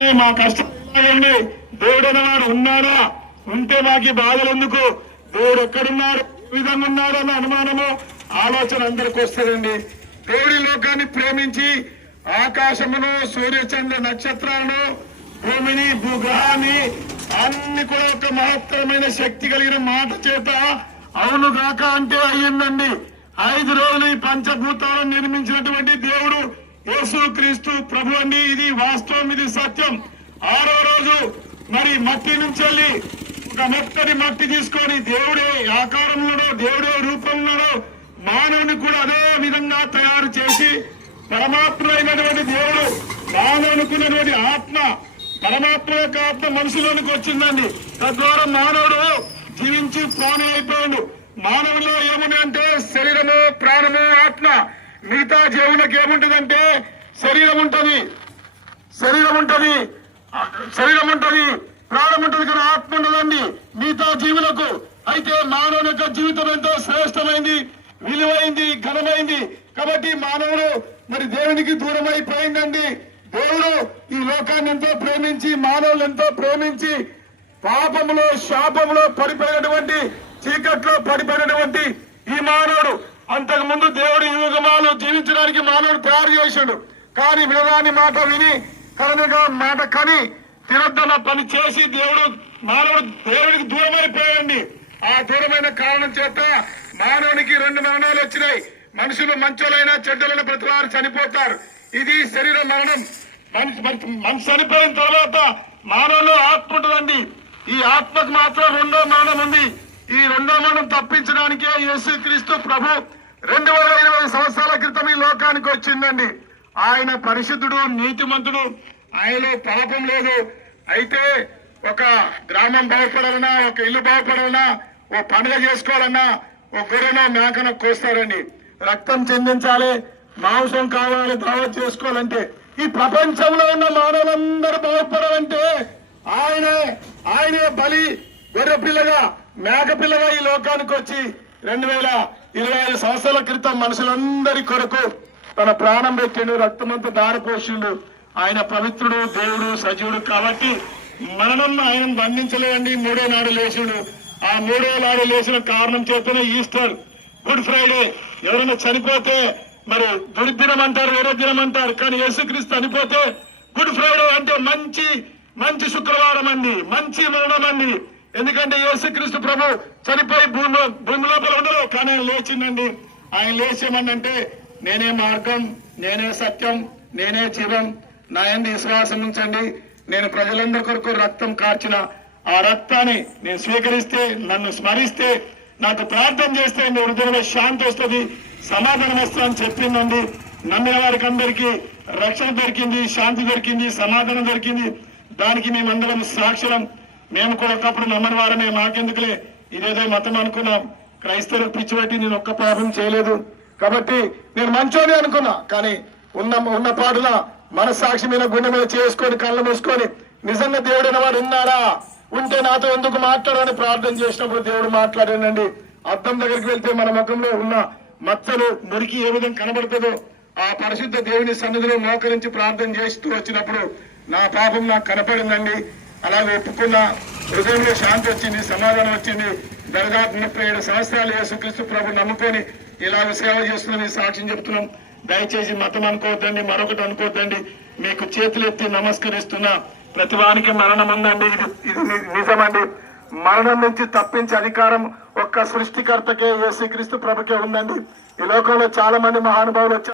మా కష్టం దేవుడైన దేవుడు ఉన్నారా ఉన్నాడా? ఉంటే మాకు బాధలు ఎందుకు? దేవుడు ఎక్కడున్నారు ఏ విధంగా ఉన్నాడు అన్న అనుమానము ఆలోచన అందరికి వస్తుందండి. దేవుడి లోకాన్ని ప్రేమించి ఆకాశమును సూర్యచంద్ర నక్షత్రాలను భూమిని భూగ్రహాన్ని అన్ని కూడా ఒక మహత్తరమైన శక్తి కలిగిన మాట చేత అవును కాక అంటే అయ్యిందండి. ఐదు రోజులు ఈ పంచభూతాలను నిర్మించినటువంటి దేవుడు యేసు క్రీస్తు ప్రభు అండి. ఇది వాస్తవం ఇది సత్యం. ఆరో రోజు మరి మట్టి నుంచి వెళ్ళి ఒక మెత్తటి మట్టి తీసుకొని దేవుడే ఆకారంలోనో దేవుడే రూపంలోనో మానవుని కూడా అదే విధంగా తయారు చేసి పరమాత్మ అయినటువంటి దేవుడు మానవునుకున్నటువంటి ఆత్మ పరమాత్మ యొక్క ఆత్మ మనుషులోనికి వచ్చిందండి. తద్వారా మానవుడు జీవించి ప్రాణం అయిపోయాడు. మానవులో ఏమని అంటే శరీరము ప్రాణము ఆత్మ. మిగతా జీవులకు ఏముంటుందంటే శరీరం ఉంటుంది శరీరం ఉంటుంది శరీరం ఉంటుంది ప్రాణం ఉంటుంది కానీ ఆత్మ ఉండదండి మిగతా జీవులకు అయితే మానవుని యొక్క జీవితం ఎంతో శ్రేష్టమైంది విలువైంది ఘనమైంది. కాబట్టి మానవుడు మరి దేవునికి దూరం అయిపోయిందండి దేవుడు ఈ లోకాన్ని ఎంతో ప్రేమించి మానవులు ఎంతో ప్రేమించి పాపములో శాపములో పడిపోయినటువంటి చీకట్లో పడిపోయినటువంటి ఈ మానవుడు అంతకుముందు దేవుడి దేవుడు యుగమాలు జీవించడానికి మానవుడు తయారు చేసిండు. కానీ వినరాని మాట విని కనగా మాట కని తినద్దన్న పని చేసి దేవుడు మానవుడు దేవుడికి దూరమైపోయండి. ఆ దూరమైన కారణం చేత మానవునికి రెండు మరణాలు వచ్చినాయి. మనుషులు మంచోలైనా చెడ్డలైన ప్రతి వారు చనిపోతారు. ఇది శరీర మరణం. మనిషి చనిపోయిన తర్వాత మానవులు ఆత్మ ఉంటుందండి. ఈ ఆత్మకు మాత్రం రెండో మరణం ఉంది. ఈ రెండో మరణం తప్పించడానికే యేసు క్రీస్తు ప్రభు రెండు వేల ఇరవై సంవత్సరాల క్రితం ఈ లోకానికి వచ్చిందండి. ఆయన పరిశుద్ధుడు నీతిమంతుడు. ఆయనలో పాపం లేదు. అయితే ఒక గ్రామం బాగుపడాలన్నా ఒక ఇల్లు బాగుపడాలన్నా ఓ పండుగ చేసుకోవాలన్నా ఓ గొర్రెనో మేకనో కోస్తారండి. రక్తం చెందించాలి మాంసం కావాలి దావత్ చేసుకోవాలంటే ఈ ప్రపంచంలో ఉన్న మానవులందరూ బాగుపడాలంటే ఆయన ఆయనే బలి గొర్రె పిల్లగా మేక పిల్లగా ఈ లోకానికి వచ్చి రెండు వేల ఇరవై ఐదు సంవత్సరాల క్రితం మనుషులందరి కొరకు తన ప్రాణం పెట్టిండు రక్తమంతా దారిపోసిండు ఆయన పవిత్రుడు దేవుడు సజీవుడు కాబట్టి మరణం ఆయన బంధించలేదండి మూడో నాడు లేచిండు. ఆ మూడో నాడు లేచిన కారణం చేతనే ఈస్టర్ గుడ్ ఫ్రైడే ఎవరైనా చనిపోతే మరి దుర్దినం అంటారు వేరే దినం అంటారు కానీ యేసుక్రీస్తు చనిపోతే గుడ్ ఫ్రైడే అంటే మంచి మంచి శుక్రవారం అండి మంచి మరణం అండి. ఎందుకంటే యేసుక్రీస్తు ప్రభు చనిపోయి భూమి భూమి లోపల ఉండరు కానీ ఆయన లేచిందండి. ఆయన లేచేమనంటే నేనే మార్గం నేనే సత్యం నేనే జీవం. నా ఎందు విశ్వాసం ఉంచండి. నేను ప్రజలందరి కొరకు రక్తం కార్చిన ఆ రక్తాన్ని నేను స్వీకరిస్తే నన్ను స్మరిస్తే నాకు ప్రార్థన చేస్తే మీ హృదయంలో శాంతి వస్తుంది సమాధానం వస్తుందని చెప్పిందండి. నమ్మిన వారికి అందరికీ రక్షణ దొరికింది శాంతి దొరికింది సమాధానం దొరికింది. దానికి మేమందరం సాక్షరం మేము కూడా ఒకప్పుడు నమ్మని వారమే మాకెందుకులే? ఇదేదో మతం అనుకున్నాం. క్రైస్తవులకు పిచ్చి పెట్టి నేను ఒక్క పాపం చేయలేదు. కాబట్టి నేను మంచోని అనుకున్నా. కానీ ఉన్న ఉన్న పాటున మనస్సాక్షి మీద గుండె మీద చేసుకొని కళ్ళు మూసుకొని నిజంగా దేవుడు వాడు ఉన్నాడా? ఉంటే నాతో ఎందుకు మాట్లాడని ప్రార్థన చేసినప్పుడు దేవుడు మాట్లాడానండి అద్దం దగ్గరికి వెళ్తే మన ముఖంలో ఉన్న మచ్చలు మురికి ఏ విధంగా కనబడుతుందో ఆ పరిశుద్ధ దేవుని సన్నిధిలో మోకరించి ప్రార్థన చేస్తూ వచ్చినప్పుడు నా పాపం నాకు కనపడిందండి. అలాగే ఒప్పుకున్న హృదయంలో శాంతి వచ్చింది సమాధానం వచ్చింది. దర్గాత్ ముప్పై ఏడు సంవత్సరాలు యేసుక్రీస్తు ప్రభు నమ్ముకొని ఇలాగ సేవ చేస్తుందని సాక్ష్యం చెప్తున్నాం. దయచేసి మతం అనుకోవద్దండి మరొకటి అనుకోవద్దండి. మీకు చేతులెత్తి నమస్కరిస్తున్నా ప్రతి వానికి మరణం ఉందండి ఇది ఇది నిజమండి. మరణం నుంచి తప్పించే అధికారం ఒక్క సృష్టికర్తకే యేసుక్రీస్తు ప్రభుకే ఉందండి. ఈ లోకంలో చాలా మంది మహానుభావులు వచ్చారు.